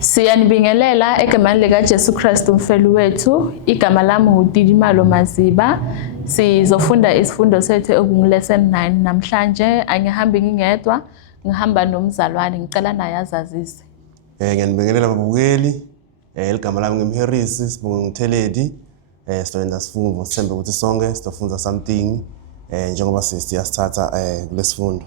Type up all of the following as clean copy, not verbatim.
Siyanibingelela egameni lika Jesu Kristu mfelu wethu. Igama lami uDidimalo Maziba. Sizofunda isifundo sethu lesson 9 namhlanje. Angihambi ngingedwa, ngihamba nomzalwane, ngicela naye azazise. Ngiyanibingelela babukeli. Igama lami ngimHarris Sibonga Ngitheledi. Sizoyenza isifundo sithembe ukuthi sonke sizofunda something njengoba siyasithatha kulesifundo.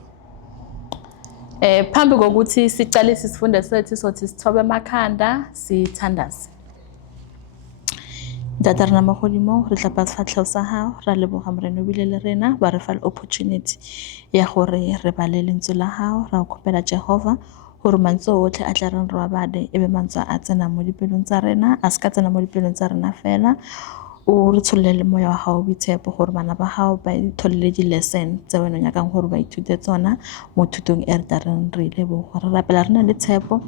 Phambi kokuthi sicalise isifundo sethu sothi sithobe emakhanda sithandaze. Data rena magodimo re tla pa sefatlhego sa hao ra leboga morena bile le rena ba re fa opportunity ya gore re bale lentswe la hao ra khopela Jehova gore mantso otlhe a tla reng re wa bade ebe mantso a tsena mo dipelong tsa rena a ska tsena mo dipelong tsa rena fela o re tsholele moya wa hao boitshepo gore bana ba hao ba itholele di lesson tse wena nyakang gore ba ithute tsona mo thutong e re tla reng re ile bo gore rapela rena le tshepo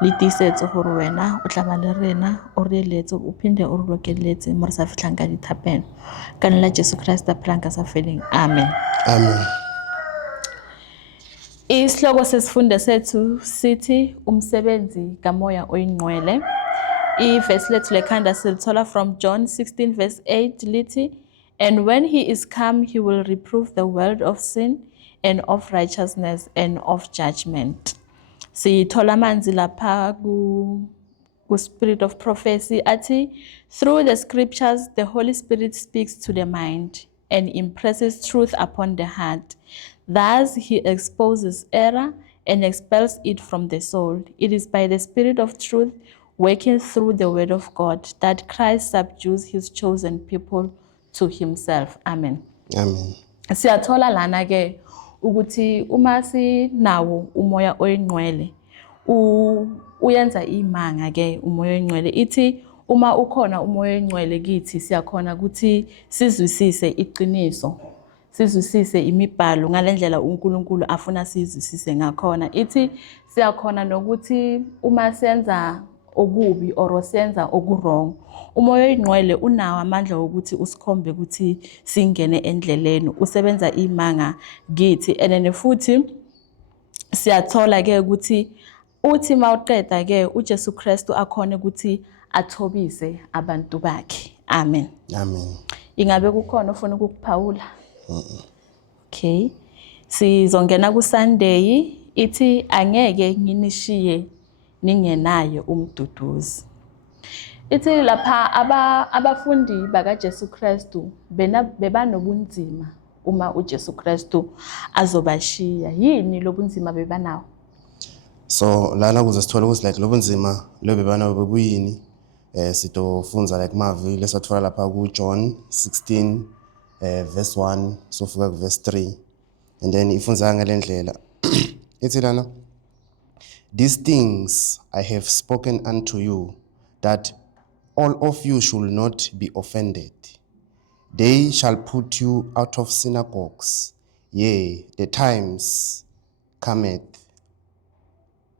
le tiisetso gore wena o tla ba le rena o re eletse o phinde o re lokeletse mo re sa fitlhang ka dithapelo ka nna Jesu Kriste a phelang ka sa feleng amen. Amen. Isihloko sesifundo sethu sithi umsebenzi kamoya oyingcwele. Verse lethu lekhanda silithola from John 16 verse 8 lithi, and when he is come he will reprove the world of sin and of righteousness and of judgment. Sithola manzi lapha ku spirit of prophecy athi, through the scriptures the Holy Spirit speaks to the mind and impresses truth upon the heart. Thus he exposes error and expels it from the soul. It is by the Spirit of truth working through the word of God that Christ subdues his chosen people to himself. Amen. Amen. Siyathola lana ke ukuthi uma sinawo umoya oyingcwele uyenza imanga ke umoya oyingcwele ithi uma ukhona umoya oyingcwele kithi siyakhona ukuthi sizwisise iqiniso sizwisise imibhalo ngalendlela uNkulunkulu afuna sizwisise ngakhona ithi siyakhona nokuthi uma senza okubi or senza okurong umoya oyingcwele unawo amandla ukuthi usikhombe ukuthi singene endleleni usebenza imanga kithi and futhi siyathola ke ukuthi uthi mawuqeda ke uJesu Kristu akhona ukuthi athobise abantu bakhe. Amen. Amen. Ingabe kukhona ofuna ukukuphawula? Okay. Sizongena ku Sunday ithi angeke nginishiye ningenayo umduduzi. Ithi lapha abafundi baka Jesu Kristu bebanobunzima uma uJesu Kristu azobashiya. Yini lobunzima bebanawo? So lana kuze sithole ukuthi like lobunzima lobebanawo bebuyini sitofunza like mavi lesathola lapha ku John 16 verse 1 sofika ku verse 3 and then ifunza ngalendlela ithi lana, these things I have spoken unto you, that all of you should not be offended. They shall put you out of synagogues. Yea, the times cometh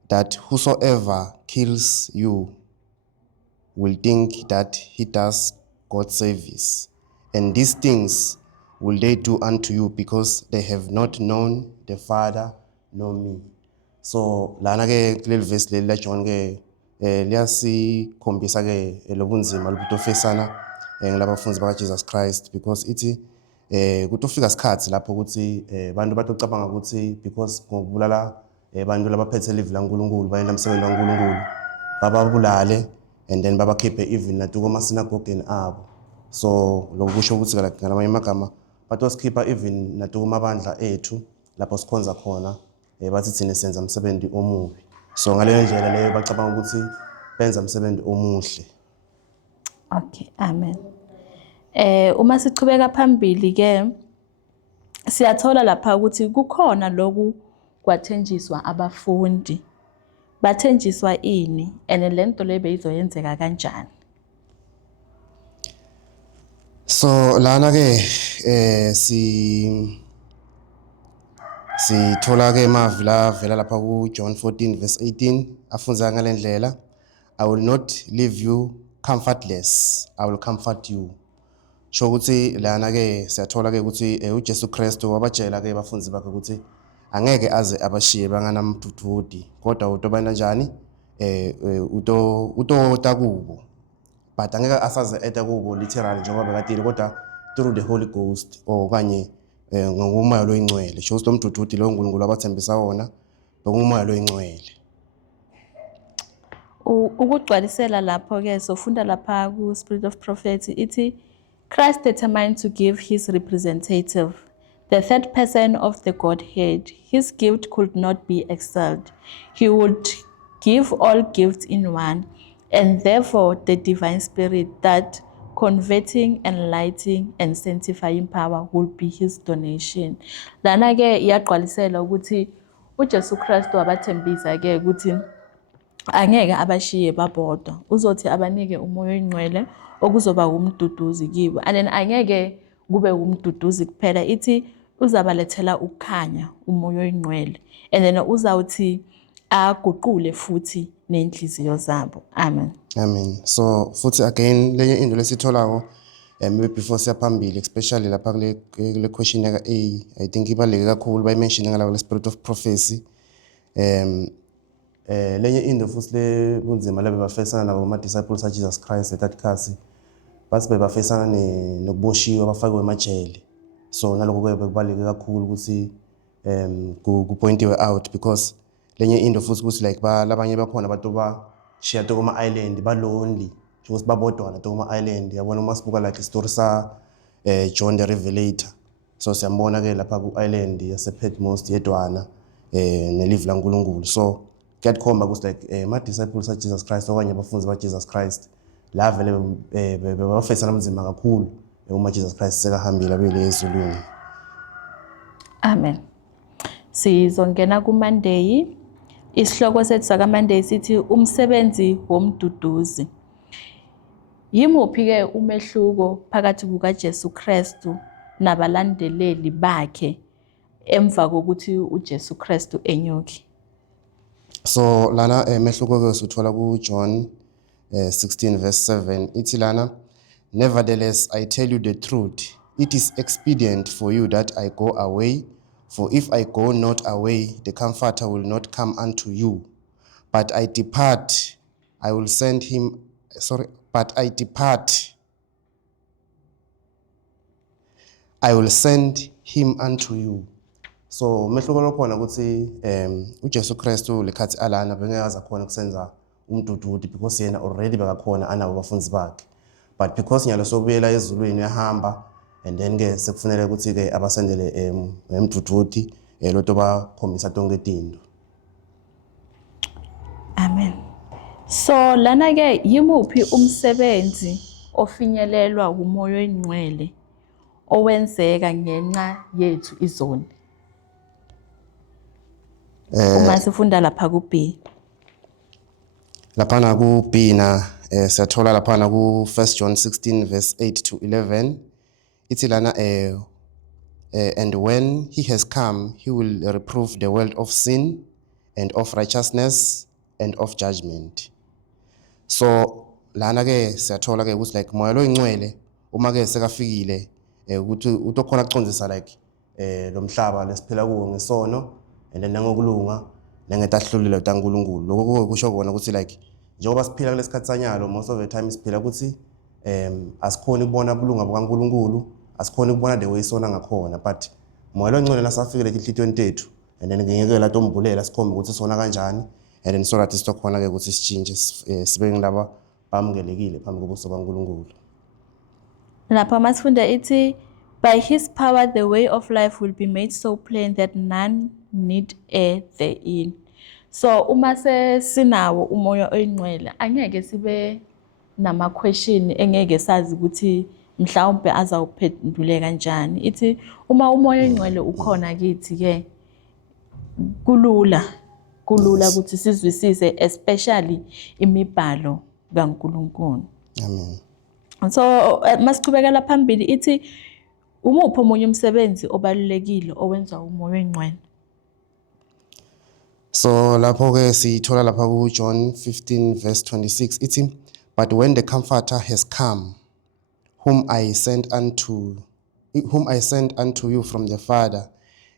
that whosoever kills you will think that he does God service. And these things will they do unto you, because they have not known the Father nor me. So lana ke kuleli verse leli la John ke liyasikhombisa ke lobunzima lobutofesana ngelabafunzi baka Jesus Christ, because ithi kutofika isikhathi lapho ukuthi abantu batocabanga ukuthi because ngokubulala abantu labaphethe live laNkulunkulu bayenda umsebenzi waNkulunkulu bababulale and then babakhiphe even natuko emasinagogeni abo. So lokusho ukuthi ngamanye amagama batosikhipa even natuko amabandla ethu lapho sikhonza khona bathi thina senza umsebenzi omubi. So ngaleyo ndlela leyo bacabanga ukuthi benza umsebenzi omuhle. Okay, amen. Uma sichubeka phambili ke siyathola lapha ukuthi kukhona lokhu kwathenjiswa abafundi. Bathenjiswa ini and lento le beyizoyenzeka kanjani? So lana ke sithola ke mavi la vela lapha ku John 14 verse 18 afunza ngalendlela, I will not leave you comfortless, I will comfort you. Sho ukuthi lana ke siyathola ke ukuthi uJesu Kristu wabatshela ke abafunzi bakhe ukuthi angeke aze abashiye banganamdududi, kodwa utobana njani utota kubo, but angeke asaze eta kubo literally njengoba bekatile, kodwa through the Holy Ghost okanye ngomoya loyingcwele. Shows lo mdududu lo uNkulunkulu abathembisa wona ngomoya loyingcwele. Ukugcwalisela lapho-ke sofunda lapha ku-Spirit of Prophecy ithi Christ determined to give his representative, the third person of the Godhead. His gift could not be excelled. He would give all gifts in one, and therefore the divine spirit that converting, enlightening, and sanctifying power would be his donation. Lana-ke iyagqwalisela ukuthi uJesu Kristu wabathembisa-ke ukuthi angeke abashiye babodwa, uzothi abanike umoya oyingcwele okuzoba umduduzi kibo, and then angeke kube umduduzi kuphela, ithi uzabalethela ukukhanya umoya oyingcwele, and then uzawuthi aguqule futhi nenhliziyo zabo. Amen. Amen. So futhi again lenye into lesitholako maybe before siyaphambili, especially lapha kule question yaka A, I think ibaluleke kakhulu bayimention ngala Spirit of Prophecy. Lenye into futhi le kunzima lebe bafesana nabo ama disciples of Jesus Christ at that khasi, bathi bebafesana nokuboshiwa bafakwe emajele. So naloko kubaluleke kakhulu ukuthi kupointiwe out, because lenye into futhi ukuthi like labanye bakhona abantu bashiya to kuma island ba lonely, ukuthi babodwana to kuma island. Yabona uma sibuka like story sa John the Revelator, so siyambona ke lapha ku island yase Patmos yedwana nelive laNkulunkulu. So kuyakhomba ukuthi like ma disciples of Jesus Christ okanye abafunzi ba Jesus Christ la vele bebafesana nzima kakhulu uma Jesus Christ sekahambile abele ezulwini. Amen. Sizongena ku Monday. Isihloko sethu saka Monday sithi umsebenzi womduduzi. Yimuphi-ke umehluko phakathi kukaJesu Kristu nabalandeleli bakhe emva kokuthi uJesu Kristu enyuke? So lana mehluko ke sithola ku John 16 verse 7 ithi lana, nevertheless I tell you the truth, it is expedient for you that I go away, for if I go not away, the Comforter will not come unto you, but I depart, I will send him, I will send him unto you. So mehluko lokhona ukuthi uJesu Kristu lekhathi alana bengekaza khona kusenza umdududu, because yena already bekakhona anabo abafunzi bakhe, but because nyalo sobuyela ezulwini uyahamba, and then ke sekufanele ukuthi ke abasendele emdududu loto bakhombisa tonke izinto. Amen. So lana ke yimuphi umsebenzi ofinyelelwa umoya oyingcwele owenzeka ngenxa yethu izoni? Uma sifunda lapha ku B. Lapha ku B na siyathola lapha ku 1 John 16 verse 8 to 11 ithi lana and when he has come he will reprove the world of sin and of righteousness and of judgment. So lana ke siyathola ke ukuthi like moya loyingcwele uma ke sekafikile ukuthi utokhona kucondzisa like lo mhlaba lesiphila kuwo ngesono and then nangokulunga nangetahlulelo taNkulunkulu. Lokho kusho kona ukuthi like njengoba siphila kulesikhathi sanyalo, most of the time siphila ukuthi asikhoni ukubona ubulunga bukaNkulunkulu, asikhoni ukubona the way sona ngakhona, but moya longcwele nasafikile enhlitiyweni tethu, and then ngeke la tombulela sikhombe ukuthi sona kanjani, and then so that sitokhona ke ukuthi sichinje sibe ngilaba bamukelekile phambi kobuso baNkulunkulu. Lapha masifunda ithi by his power the way of life will be made so plain that none need err therein. So uma sinawo umoya oyingcwele angeke sibe nama question engeke sazi ukuthi mhlawumbe azawuphenduleka kanjani. Ithi uma umoya oyingcwele ukhona kithi ke kulula ukuthi sizwisise especially imibhalo kaNkulunkulu. Amen. So masiqhubekela phambili ithi umuphi omunye umsebenzi obalulekile owenza umoya oyingcwele? So lapho ke sithola lapha ku John 15 verse 26 ithi, but when the Comforter has come, whom I send unto you from the Father,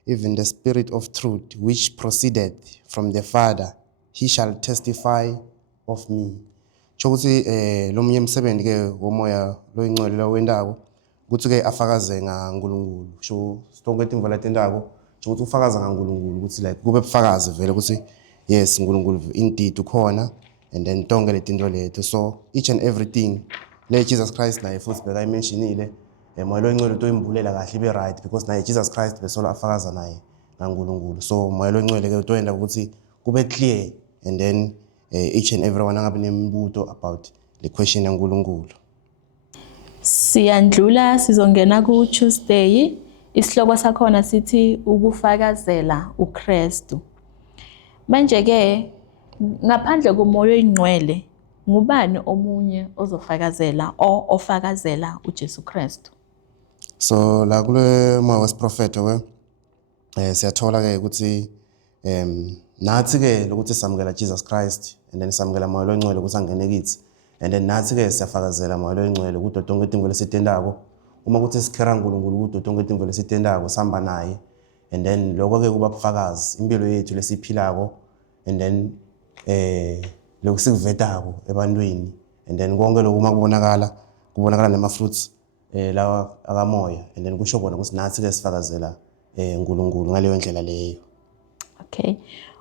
even the Spirit of truth which proceedeth from the Father, he shall testify of me. Chokuthi lo munye umsebenzi ke womoya lo ingcwele lo wendako kuthi ke afakaze ngaNkulunkulu. Sho sonke izinto latendako ukuthi ufakaza ngaNkulunkulu ukuthi like kube bufakazi vele ukuthi yes uNkulunkulu indeed ukhona and then tonke letinto lethu. So each and everything le Jesus Christ naye futhi beka imentionile moya lo ingcwele utoyimbulela kahle ibe right because naye Jesus Christ besolo afakaza naye ngaNkulunkulu. So moya lo ingcwele ke utoyenda ukuthi kube clear and then each and everyone angabe nemibuto about the question yaNkulunkulu. Siyandlula sizongena ku Tuesday. Isihloko sakhona sithi ukufakazela uKristu. Manje ke ngaphandle komoya oyingcwele ngubani omunye ozofakazela ofakazela uJesu Kristu? So la kule moya wesiprofeto ke siyathola ke ukuthi nathi ke lokuthi samukela Jesus Christ and then samukela moya lo ingcwele ukuthi angene kithi and then nathi ke siyafakazela moya lo ingcwele kudo tonke izinto lesitendako uma kuthi sikhera uNkulunkulu kudo tonke izinto lesitendako sihamba naye and then lokho ke kuba bufakazi impilo yethu lesiphilako and then lokusikuvetako ebantwini and then konke lokuma kubonakala nama fruits lawa akamoya and then kusho bona ukuthi nathi ke sifakazela uNkulunkulu ngaleyo ndlela leyo. Okay.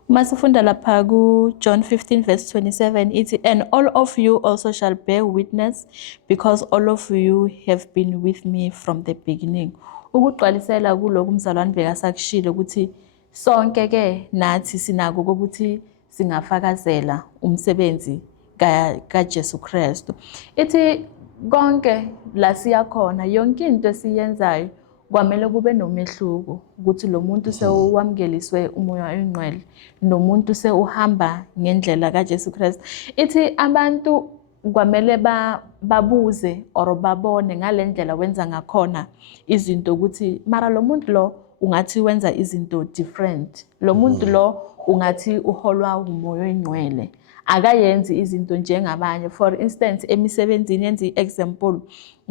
Uma sifunda lapha ku John 15 verse 27 ithi and all of you also shall bear witness because all of you have been with me from the beginning. Ukuqalisela kuloko umzalwane beka sakushilo ukuthi sonke ke nathi sinako ukuthi singafakazela umsebenzi kaJesu Kristu. Ithi konke la siyakhona yonke into esiyenzayo kwamele kube nomehluko ukuthi lo muntu sewamkeliswe umoya oyingcwele nomuntu sewuhamba ngendlela kaJesu Kristu. Ithi abantu kwamele babuze or babone ngalendlela wenza ngakhona izinto ukuthi mara lo muntu lo ungathi wenza izinto different. Lo muntu lo ungathi uholwa umoya oyingcwele. Akayenzi izinto njengabanye. For instance emisebenzini yenza example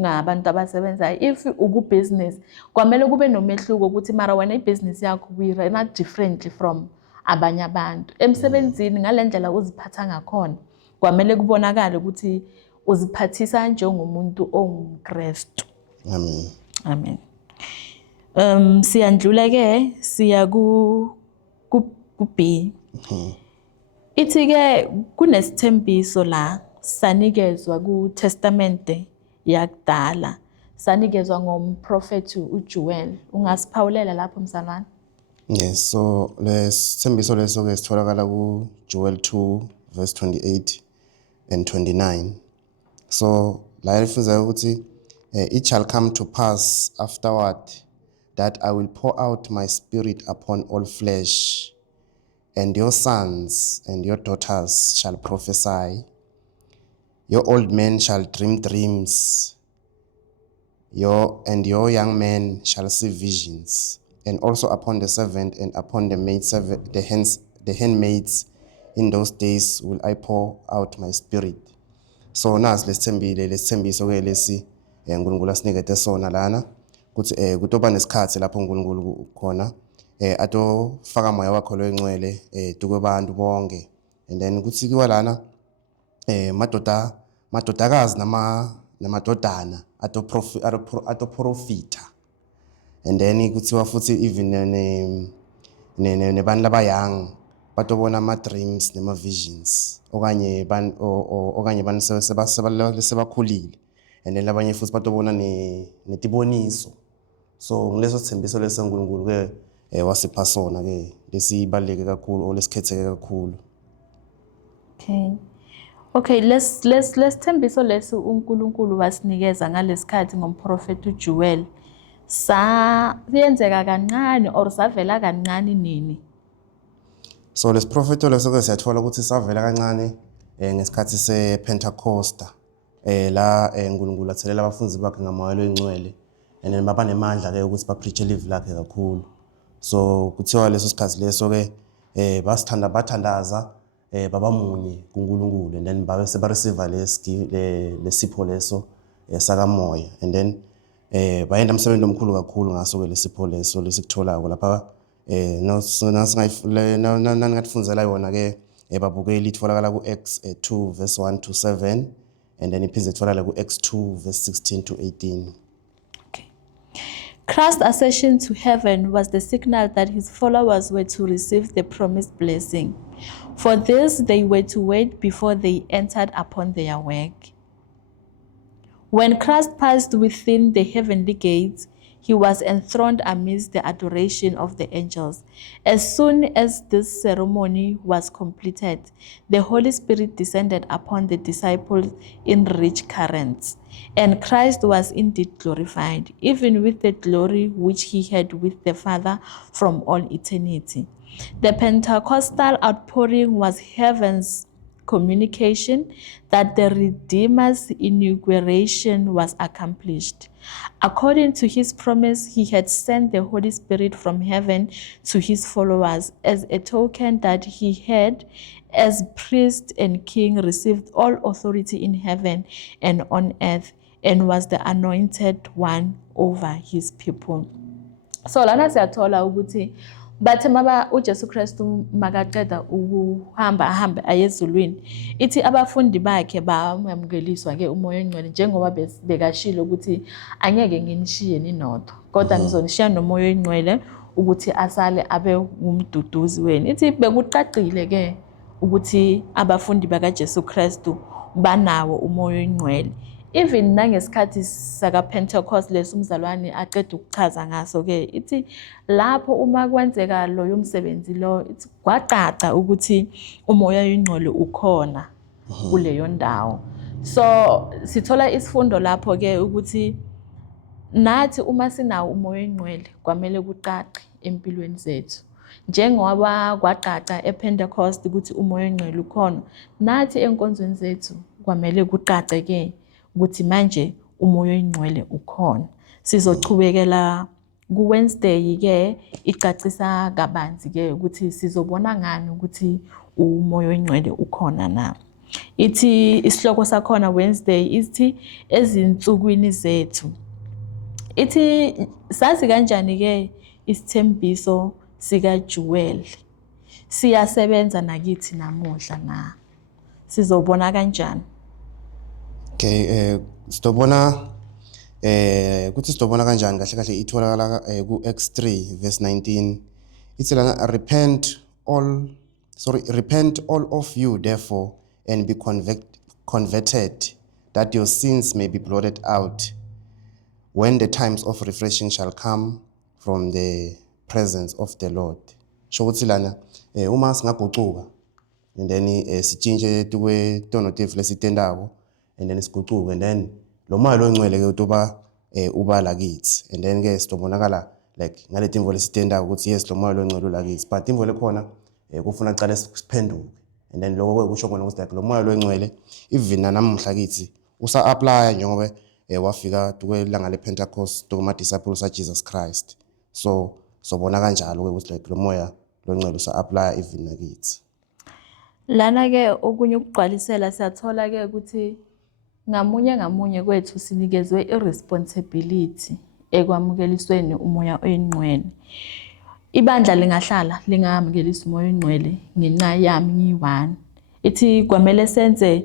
ngabantu abasebenzayo if uku-business kwamele kube nomehluko ukuthi mara wena i-business yakho we-run differently from abanye abantu. Emsebenzini ngalendlela uziphatha ngakhona kwamele kubonakala ukuthi uziphathisa njengomuntu ongumKristu. Amen. Amen. Siyandlula ke siya ku B. Ithi ke kunesithembiso la sanikezwa ku Testamente yakudala sanikezwa ngomprofeti uJoel. Ungasiphawulela lapho mzalwane? Yes, so lesithembiso leso ke sitholakala ku Joel 2 verse 28 and 29. So la lifunza ukuthi it shall come to pass afterward that I will pour out my spirit upon all flesh, and your sons and your daughters shall prophesy. Your old men shall dream dreams. Your young men shall see visions. And also upon the servant and upon the handmaids in those days will I pour out my spirit. So nasi lesithembiso ke lesi uNkulunkulu asinikete sona lana kuthi kutoba nesikhathi lapho uNkulunkulu khona atofaka moya wakhe lo ingcwele tukwebantu bonke and then kuthi kuwa lana madodakazi namadodana atoprofita and then kuthiwa futhi even nebantu labayang batobona ama-dreams nema-visions okanye abantu sebakhulile and then labanye futhi batobona netiboniso. So ngileso sithembiso leseNkulunkulu ke wasipha sona ke lesibaleke kakhulu olesikhetheke kakhulu. Okay, let's thembiso lesi uNkulunkulu wasinikeza ngalesikhathi ngomprofeti uJoel. Siyenzeka kancane or savela kancane nini? So lesiprofeto leso ke siyathola ukuthi savela kancane ngesikhathi sePentecost la uNkulunkulu athelela abafundi bakhe ngamoya oyingcwele and then baba nemandla ke ukuthi bapreach ilizwi lakhe kakhulu. So kuthiwa leso sikhathi leso ke bathandaza baba munye kuNkulunkulu and then babe sebareceive lesipho leso sakamoya and then bayenda umsebenzi omkhulu kakhulu ngaso ke lesipho leso lesikutholako lapha nangafundzela yona ke babukeli itfolakala ku-Acts 2 verse 1 to 7 and then iphindze itfolakala ku-Acts 2 verse 16 to 18. Christ's ascension to heaven was the signal that his followers were to receive the promised blessing. For this, they were to wait before they entered upon their work. When Christ passed within the heavenly gates, he was enthroned amidst the adoration of the angels. As soon as this ceremony was completed, the Holy Spirit descended upon the disciples in rich currents, and Christ was indeed glorified, even with the glory which he had with the Father from all eternity. The Pentecostal outpouring was heaven's communication that the Redeemer's inauguration was accomplished. According to his promise, he had sent the Holy Spirit from heaven to his followers as a token that he had, as priest and king, received all authority in heaven and on earth, and was the anointed one over his people. So lana siyathola ukuthi bathe maba uJesu Kristu makaqeda ukuhamba ahambe ayezulwini, ithi abafundi bakhe bayamukeliswa ke umoya ongcwele, njengoba bekashilo ukuthi angeke nginishiye ninodwa kodwa nizonishiya nomoya ongcwele ukuthi asale abe umduduzi wenu. Ithi bekucacile ke ukuthi abafundi bakaJesu Kristu banawo umoya ongcwele. Even nangesikhathi saka Pentecost leso umzalwane aqeda ukuchaza ngaso ke, ithi lapho uma kwenzeka lo umsebenzi lo, ithi kwacaca ukuthi umoya oyingcwele ukhona kuleyo ndawo. So sithola isifundo lapho ke ukuthi nathi uma sinawo umoya oyingcwele kwamele kucace empilweni zethu. Njengoba kwacaca ePentecost ukuthi umoya oyingcwele ukhona, nathi enkonzweni zethu kwamele kucace ke ukuthi manje umoya oyingcwele ukhona. Sizochubekela ku-Wednesday ke icacisa kabanzi ke ukuthi sizobona ngani ukuthi umoya oyingcwele ukhona na. Ithi isihloko sakhona Wednesday ithi ezinsukwini zethu. Ithi sazi kanjani ke isithembiso sika Joel siyasebenza nakithi namuhla na? Sizobona kanjani? Okay, sitobona kuthi sitobona kanjani kahle kahle itholakala ku-Acts 3 verse 19. Ithi lana repent all of you therefore and be converted, that your sins may be blotted out, when the times of refreshing shall come from the presence of the Lord. Shokuthi lana uma singagucuka and then sitshintshe tukwe tonotifu lesitendako and then sigucuke, and then lo moya longcwele ke utoba uba lakithi, and then ke sitobonakala like ngalethi imvo lesitendako ukuthi yes lo moya longcwele ulakithi, but imvo lekhona kufuna aqale siphenduke, and then lokho kusho khona ukuthi like lo moya longcwele even namuhla kithi usa apply njengoba wafika tukwelanga lePentecost tukuma disciples Jesus Christ. So sobona kanjalo ke ukuthi like lo moya longcwele usa apply even nakithi. Lana ke okunye ukugqwalisela siyathola ke ukuthi ngamunye kwethu sinikezwe irresponsibility ekwamukelisweni umoya oyingcwele. Ibandla lingahlala lingamukelisa umoya oyingcwele ngenxa yami ngiyi-1. Ithi kwamele senze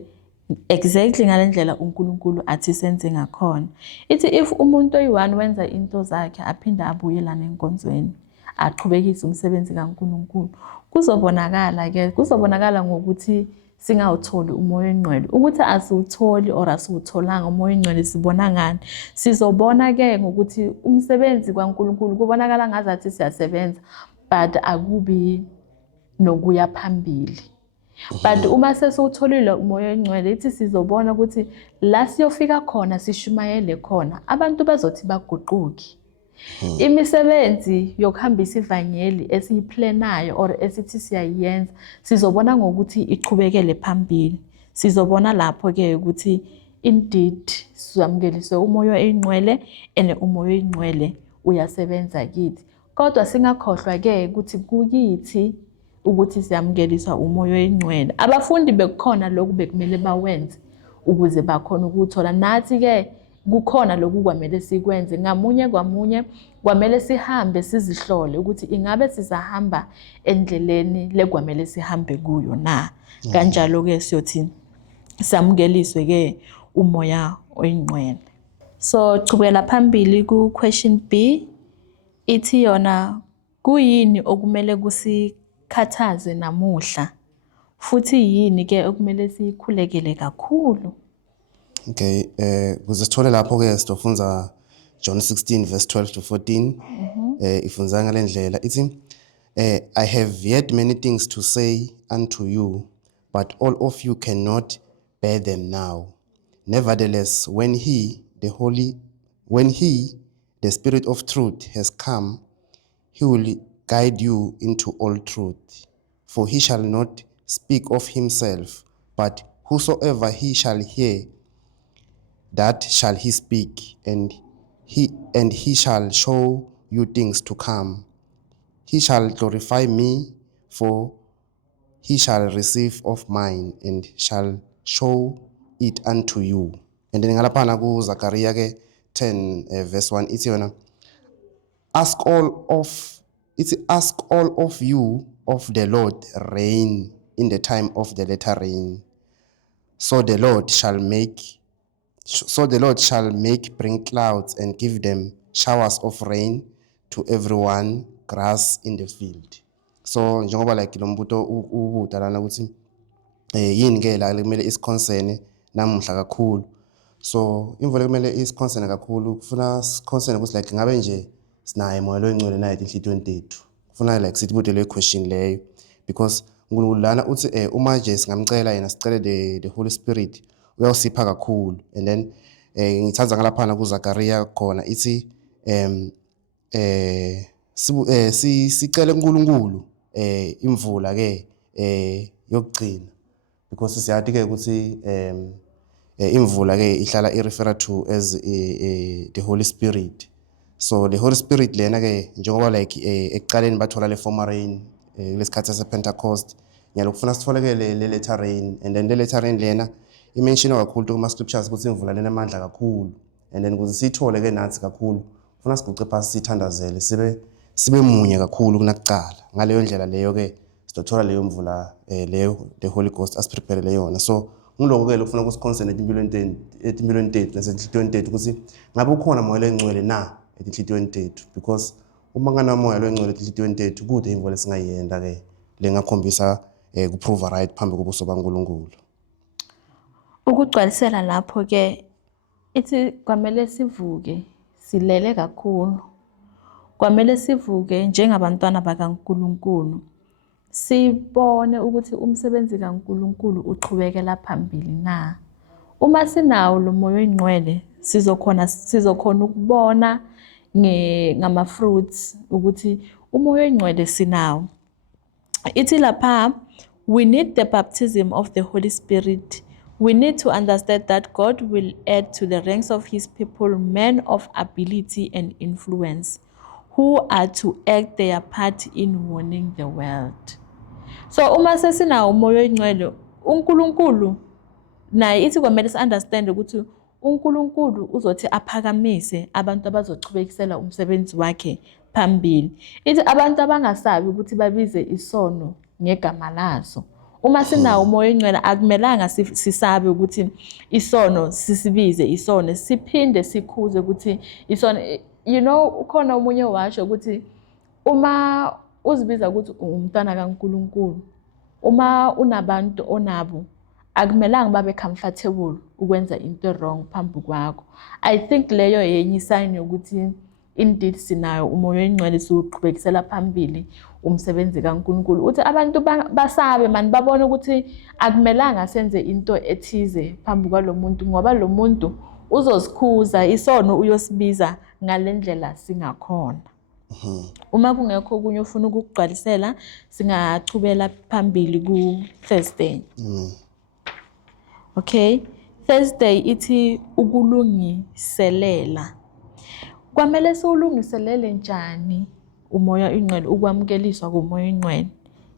exactly ngalendlela uNkulunkulu athi senze ngakhona. Ithi if umuntu oyi-1 wenza into zakhe aphinda abuyelana enkonzweni aqhubekise umsebenzi kaNkulunkulu, kuzobonakala ngokuthi singawutholi umoya oyingcwele. Ukuthi asiwutholi or asiwutholanga umoya oyingcwele sibona ngani? Sizobona ke ngokuthi umsebenzi kaNkulunkulu kubonakala ngazathi siyasebenza but akubi nokuya phambili. But uma sesiwutholile umoya oyingcwele, ithi sizobona ukuthi la siyofika khona sishumayele khona abantu bazothi baguquki. Imisebenzi yokuhambisa ivangeli esiyiplenayo or esithi siyayenza sizobona ngokuthi iqhubekele phambili. Sizobona lapho ke ukuthi indeed siyamukeliswe umoya oyingcwele and umoya oyingcwele uyasebenza kithi. Kodwa singakhohlwa ke ukuthi kukithi ukuthi siyamukeliswa umoya oyingcwele. Abafundi bekukhona lokhu bekumele bawenze ukuze bakhona ukuthola. Nathi ke kukhona lokhu kwamele sikwenze ngamunye kwamunye. Kwamele sihambe sizihlole ukuthi ingabe sizahamba endleleni lekwamele sihambe kuyo na. Kanjalo-ke siyothi samukeliswe-ke umoya oyingcwele. So chubekela phambili ku question B ithi yona kuyini okumele kusikhathaze namuhla futhi yini ke okumele sikhulekele kakhulu. Okay, kuze sithole lapho ke sizofunza John 16 verse 12 to 14. Ifunza ngalendlela ithi I have yet many things to say unto you, but all of you cannot bear them now. Nevertheless, when he, the Spirit of truth has come, he will guide you into all truth. For he shall not speak of himself, but whosoever he shall hear, that shall he speak, and he shall show you things to come. He shall glorify me, for he shall receive of mine, and shall show it unto you. And then ngalaphana ku Zakaria ke 10 verse 1 ithi yona ask all of you of the Lord rain in the time of the latter rain. So the Lord shall bring clouds and give them showers of rain to everyone grass in the field. So njengoba like lo mbuto ubuda lana ukuthi yini ke la kumele isiconcern namuhla kakhulu. So imvole kumele isiconcern kakhulu kufuna concern ukuthi like ngabe nje sinaye moya loyingcwele naye enhlitiyweni yethu. Kufuna like sithi bude le question leyo because uNkulunkulu lana uthi uma nje singamcela yena sicele the Holy Spirit uyawusipha kakhulu. And then ngithanza ngalaphana ku Zakaria khona ithi sicele uNkulunkulu imvula ke yokugcina because siyathi ke ukuthi imvula ke ihlala refer to as the Holy Spirit. So the Holy Spirit lena ke njengoba like ekuqaleni bathola le former rain lesikhathi se Pentecost ngiyalokufuna sitholeke le latter rain. And then le latter rain lena imention kakhulu kuma scriptures ukuthi imvula lena amandla kakhulu. And then ukuze sithole ke nansi kakhulu ufuna siguqe phasi sithandazele sibe munye kakhulu kunakuqala. Ngaleyo ndlela leyo ke sitothola leyo mvula leyo the Holy Ghost asiprepare yona. So ngiloko ke lokufuna ukusiconcern etimpilweni tethu nasenhlitiyweni tethu ukuthi ngabe ukhona moya lengcwele na enhlitiyweni tethu because uma ngana moya lengcwele enhlitiyweni tethu kude imvula singayenda ke lengakhombisa kuprove right phambi kobuso baNkulunkulu. Ukugcwalisela lapho ke ithi kwamele sivuke silele kakhulu. Kwamele sivuke njengabantwana bakaNkulunkulu. Sibone ukuthi umsebenzi kaNkulunkulu uqhubekela phambili na. Uma sinawo lo moya oyingcwele sizokhona ukubona ngama fruits ukuthi umoya oyingcwele sinawo. Ithi lapha we need the baptism of the Holy Spirit. We need to understand that God will add to the ranks of his people men of ability and influence who are to act their part in warning the world. So uma sesinawo umoya oyingcwele uNkulunkulu naye ithi kwamele si-understand ukuthi uNkulunkulu uzothi aphakamise abantu abazochubekisela umsebenzi wakhe phambili. Ithi abantu abangasabi ukuthi babize isono ngegama laso. Uma sinawo umoya oyingcwele akumelanga sisabe ukuthi isono sisibize isono siphinde sikhuze ukuthi isono. You know ukhona umunye washo ukuthi uma uzibiza ukuthi umntwana kaNkulunkulu uma unabantu onabo akumelanga babe comfortable ukwenza into wrong phambi kwakho. I think leyo yenye sign ukuthi indeed sinayo umoya oyingcwele siuqhubekisela phambili umsebenzi kaNkulunkulu. Uthi abantu basabe mani babone ukuthi akumelanga senze into ethize phambi kwalo muntu ngoba lo muntu uzosikhuza isono uyosibiza ngalendlela singakhona. Uma kungekho kunye ufuna ukugcwalisela singachubela phambili ku Thursday. Okay, Thursday ithi ukulungiselela. Kwamele siulungiselele njani umoya oyingcwele ukwamukeliswa komoya oyingcwele?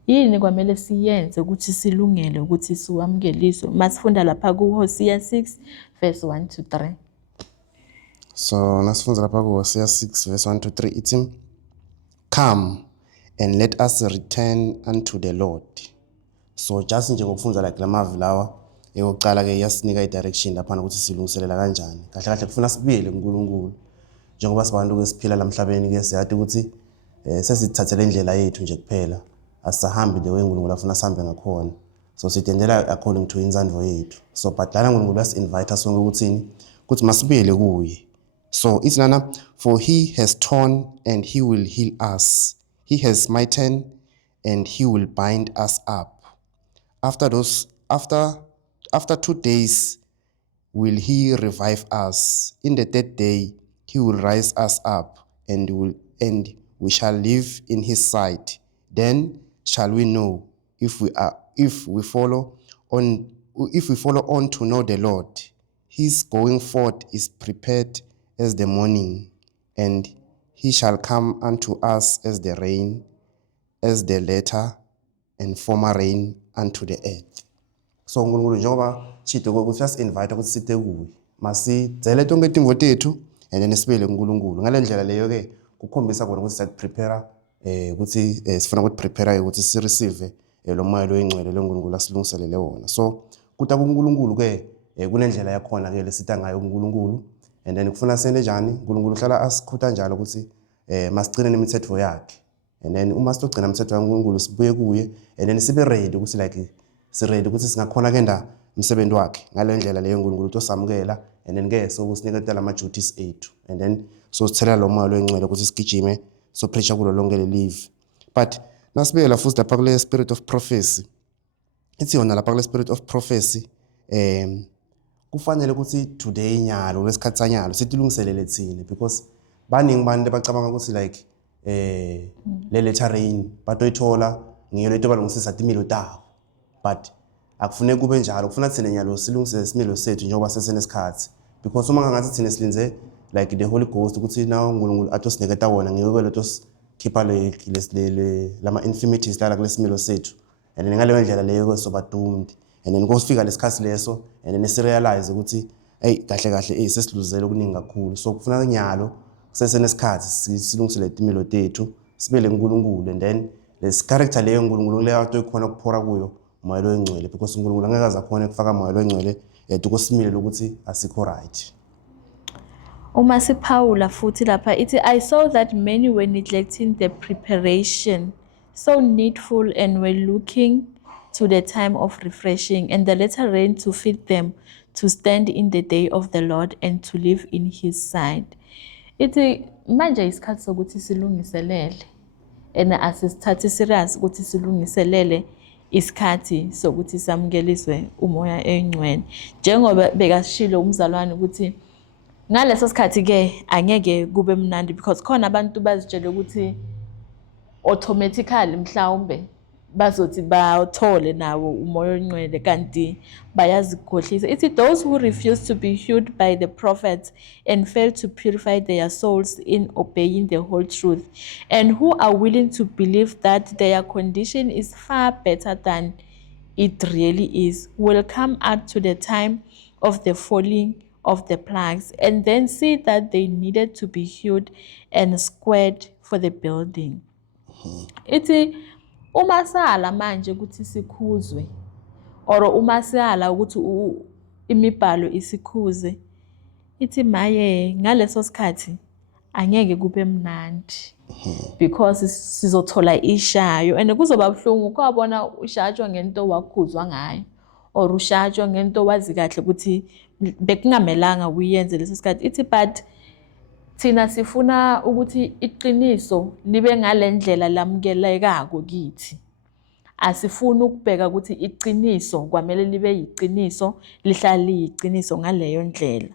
Yini kwamele siyenze ukuthi silungele ukuthi siwamukeliswe? Masifunda lapha ku Hosea 6 verse 1 to 3. So nasifundza lapha kuHosea 6 verse 1 to 3 ithi, come and let us return unto the Lord. So just njengokufunza like lamavi lawa eyokuqala ke yasinika i-direction laphana ukuthi silungiselela kanjani. Kahle kahle kufuna sibuyele kuNkulunkulu. Njengoba sibantu ke siphila la emhlabeni ke siyathi ukuthi sesithathele indlela yethu nje kuphela. Asisahambi the way uNkulunkulu afuna sihambe ngakhona. So sitendela according to inzandvo yethu. So but lana uNkulunkulu invite us ukuthini ukuthi masibuyele kuye. So it's nana, for he has torn and he will heal us. He has smitten and he will bind us up. After 2 days will he revive us. In the 3rd day he will rise us up, and we shall live in his sight. Then shall we know if we follow on to know the Lord. His going forth is prepared as the morning, and he shall come unto us as the rain, as the latter and former rain unto the earth. So uNkulunkulu njengoba chito ukuthi uyasinvite ukuthi site kuye, masicele tonke timvo tethu and then sibele kuNkulunkulu. Ngale ndlela leyo ke kukhombisa khona ukuthi siyaprepare ukuthi sifuna ukuthi prepare ukuthi si receive lo moya loyingcwele loNkulunkulu asilungiselele wona. So kuta kuNkulunkulu ke kunendlela yakhona ke lesita ngayo kuNkulunkulu, and then kufuna sende njani uNkulunkulu uhlala asikhutha njalo ukuthi masigcine nemithetho yakhe. And then uma sitogcina imithetho kaNkulunkulu sibuye kuye, and then sibe ready ukuthi like ready ukuthi singakhona kenda umsebenzi wakhe ngale ndlela leyo uNkulunkulu utosamukela, and then ke so usinikeza lama duties ethu, and then so sithela lo moya loyingcwele ukuthi sigijime so preacher kulo lonke live. But nasibeka futhi lapha kule spirit of prophecy, ithi yona lapha kule spirit of prophecy kufanele ukuthi today nyalo lesikhathi sanyalo sitilungiselele thina, because baningi abantu bacabanga ukuthi like le later rain batoyithola ngiyo lento balungisisa timilo tawo, but akufuneki kube njalo. Kufuna thina nyalo silungise isimilo sethu njengoba sesenesikhathi, because uma ngathi thina silinze like the Holy Ghost ukuthi na uNkulunkulu atosiniketa wona ngiyo leto sikhipha lama infirmities la kulesimilo sethu, and then ngaleyo ndlela leyo soba doomed, and then kufika lesikhathi leso and then sirealize ukuthi hey kahle kahle sesiluzele okuningi kakhulu. So kufuna nyalo sesenesikhathi silungisele timilo tethu sibele kuNkulunkulu, and then les character leyo uNkulunkulu leyo atoyikhona ukuphora kuyo moya loyingcwele, because uNkulunkulu angeke azakhona kufaka moya loyingcwele ukusimile ukuthi asikho right. Uma siphawula futhi lapha ithi, I saw that many were neglecting the preparation so needful and were looking to the time of refreshing and the latter rain to feed them, to stand in the day of the Lord and to live in his sight. Ithi manje isikhathi sokuthi silungiselele, and asisithathi serious ukuthi silungiselele isikhathi sokuthi samkeliswe umoya engcwele. Njengoba bekashilo umzalwane ukuthi ngaleso sikhathi ke angeke kube mnandi, because khona abantu bazitshela ukuthi automatically mhlawumbe bazothi bathole nawo umoya ongcwele kanti bayazikhohlisa. Ithi those who refuse to be healed by the prophets and fail to purify their souls in obeying the whole truth, and who are willing to believe that their condition is far better than it really is, will come up to the time of the falling of the plagues and then see that they needed to be healed and squared for the building. Ithi uma sala manje ukuthi sikhuzwe, or uma sala ukuthi imibhalo isikhuze, ithi maye ngaleso sikhathi angeke kube mnandi, because sizothola ishayo, and kuzoba buhlungu kwabona ushajwa ngento wakhuzwa ngayo, or ushajwa ngento wazi kahle ukuthi bekungamelanga uyenze leso sikhathi. Ithi but thina sifuna ukuthi iqiniso libe ngale ndlela lamukelekako kithi. Asifuni ukubheka ukuthi iqiniso kwamele libe yiqiniso, lihlale yiqiniso ngaleyo ndlela.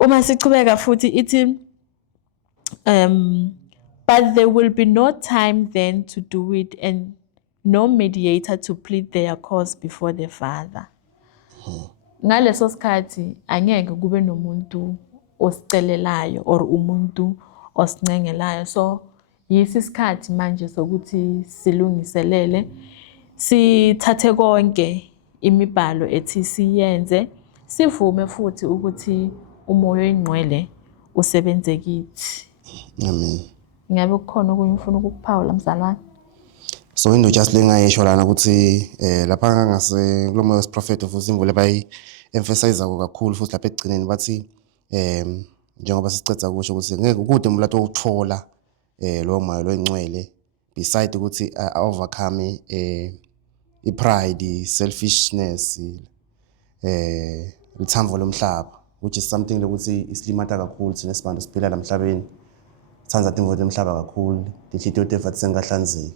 Uma sichubeka futhi ithi but there will be no time then to do it, and no mediator to plead their cause before the Father. Ngaleso sikhathi angeke kube nomuntu osicelelayo or umuntu osincengelayo. So yisi isikhathi manje sokuthi silungiselele, sithathe konke imibhalo ethi siyenze, sivume futhi ukuthi umoya oyingcwele usebenze kithi. Amen. Ngabe kukhona okunye ufuna ukukuphawula mzala wami? So into just lengayisho lana ukuthi lapha ngase kulomoya wesiprofeti futhi imvule bayi-emphasize kakhulu futhi lapha ekugcineni bathi njengoba sicetha kusho ukuthi ngeke ukude umuntu uthola lo moya loyingcwele beside ukuthi overcome i-pride, selfishness, uthambo lomhlaba, which is something lokuthi isilimata kakhulu thina sibantu siphila la emhlabeni. Sithanza imvo emhlaba kakhulu, inhliziyo yethu efathi sengahlanzeki.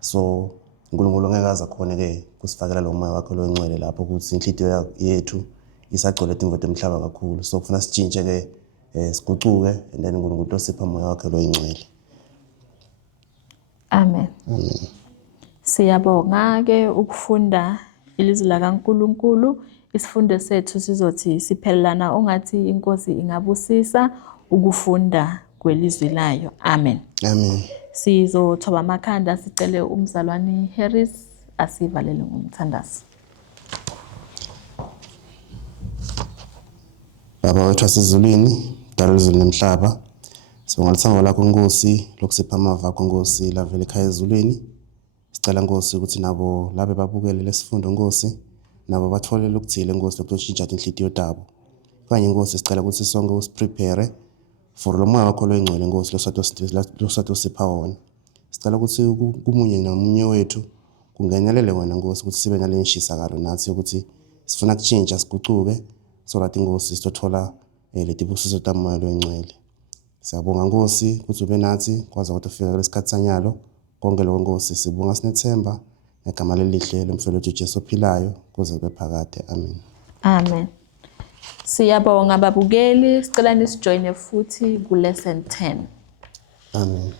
So uNkulunkulu ngeke aza khona ke kusifakela lo moya wakhe loyingcwele lapho ukuthi inhliziyo yethu isagcwele imvo emhlaba kakhulu. So kufuna sitshintshe ke sigucuke and then uNkulunkulu osipha umoya wakhe loyingcwele. Amen. Amen. Siyabonga ke ukufunda ilizwi lakaNkulunkulu. Isifundo sethu sizothi siphelelana ongathi inkosi ingabusisa ukufunda kwelizwi layo. Amen. Amen. Sizothoba amakhanda sicele umzalwane Harris asivalele ngomthandazo. Baba wethu wasezulwini, dala izulu nemhlaba. Sibonga lithando lakho Nkosi lokusipha amava akho Nkosi lavela ekhaya ezulwini. Sicela Nkosi ukuthi nabo labe babukele lesifundo Nkosi, nabo batholele ukuthile Nkosi lokushintsha inhliziyo zabo. Kanye Nkosi sicela ukuthi sonke usiprepare for lo moya wakho loyingcwele Nkosi losatosipha wona. Sicela ukuthi kumunye nomunye wethu kungenelele wena Nkosi ukuthi sibe nale nshisakalo nathi ukuthi sifuna ukutshintsha sigucuke so that Nkosi sitothola leti busiso tamoya loyingcwele. Siyabonga Nkosi ukuthi ube nathi kwaze ukuthi ufike kulesikhathi sanyalo. Konke lokho Nkosi sibonga sinethemba ngegama lelihle lomfowethu Jesu ophilayo kuze kube phakade. Amen. Amen. Siyabonga babukeli, sicela nisijoine futhi ku lesson 10. Amen.